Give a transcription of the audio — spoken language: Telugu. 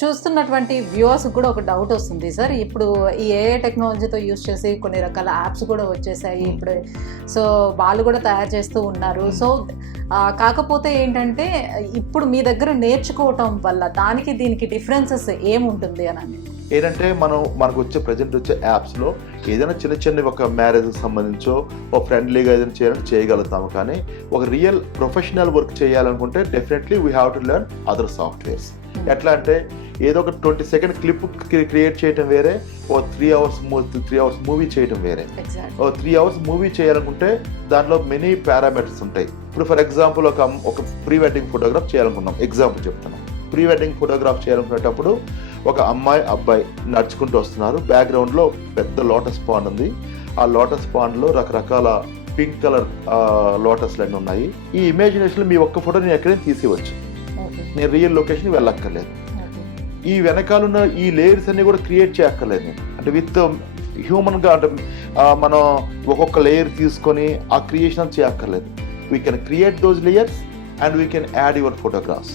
చూస్తున్నటువంటి వ్యూవర్స్ కూడా ఒక డౌట్ వస్తుంది సార్. ఇప్పుడు ఈ ఏఐ టెక్నాలజీతో యూస్ చేసి కొన్ని రకాల యాప్స్ కూడా వచ్చేసాయి ఇప్పుడు. సో వాళ్ళు కూడా తయారు చేస్తూ ఉన్నారు. సో కాకపోతే ఏంటంటే ఇప్పుడు మీ దగ్గర నేర్చుకోవటం వల్ల దానికి దీనికి డిఫరెన్సెస్ ఏముంటుంది అని ఏంటంటే మనకు వచ్చే ప్రజెంట్ వచ్చే యాప్స్లో ఏదైనా చిన్న ఒక మ్యారేజ్కి సంబంధించో ఒక ఫ్రెండ్లీగా ఏదైనా చేయాలంటే చేయగలుగుతాము. కానీ ఒక రియల్ ప్రొఫెషనల్ వర్క్ చేయాలనుకుంటే definitely we have to learn other softwares. ఎట్లా అంటే ఏదో ఒక 20 సెకండ్ క్లిప్ క్రియేట్ చేయడం వేరే, ఓ 3 అవర్స్ మూవీ చేయడం వేరే. ఓ 3 అవర్స్ మూవీ చేయాలనుకుంటే దాంట్లో మెనీ పారామీటర్స్ ఉంటాయి. ఇప్పుడు ఫర్ ఎగ్జాంపుల్ ఒక ప్రీ వెడ్డింగ్ ఫోటోగ్రాఫ్ చేయాలనుకున్నాం, ఎగ్జాంపుల్ చెప్తున్నాం. ప్రీ వెడ్డింగ్ ఫోటోగ్రాఫ్ చేయాలనుకునేటప్పుడు ఒక అమ్మాయి అబ్బాయి నడుచుకుంటూ వస్తున్నారు, బ్యాక్గ్రౌండ్లో పెద్ద లోటస్ పాండ్ ఉంది. ఆ లోటస్ పాండ్లో రకరకాల పింక్ కలర్ లోటస్లు ఉన్నాయి. ఈ ఇమాజినేషన్లో మీ ఒక్క ఫోటో నేను ఎక్కడైనా తీసేవచ్చు, నేను రియల్ లొకేషన్ వెళ్ళక్కర్లేదు. ఈ వెనకాలన్న ఈ లేయర్స్ అన్ని కూడా క్రియేట్ చేయక్కర్లేదు నేను. అంటే విత్ హ్యూమన్గా అంటే మనం ఒక్కొక్క లేయర్ తీసుకొని ఆ క్రియేషన్ చేయక్కర్లేదు. We can create those layers and we can add your photographs.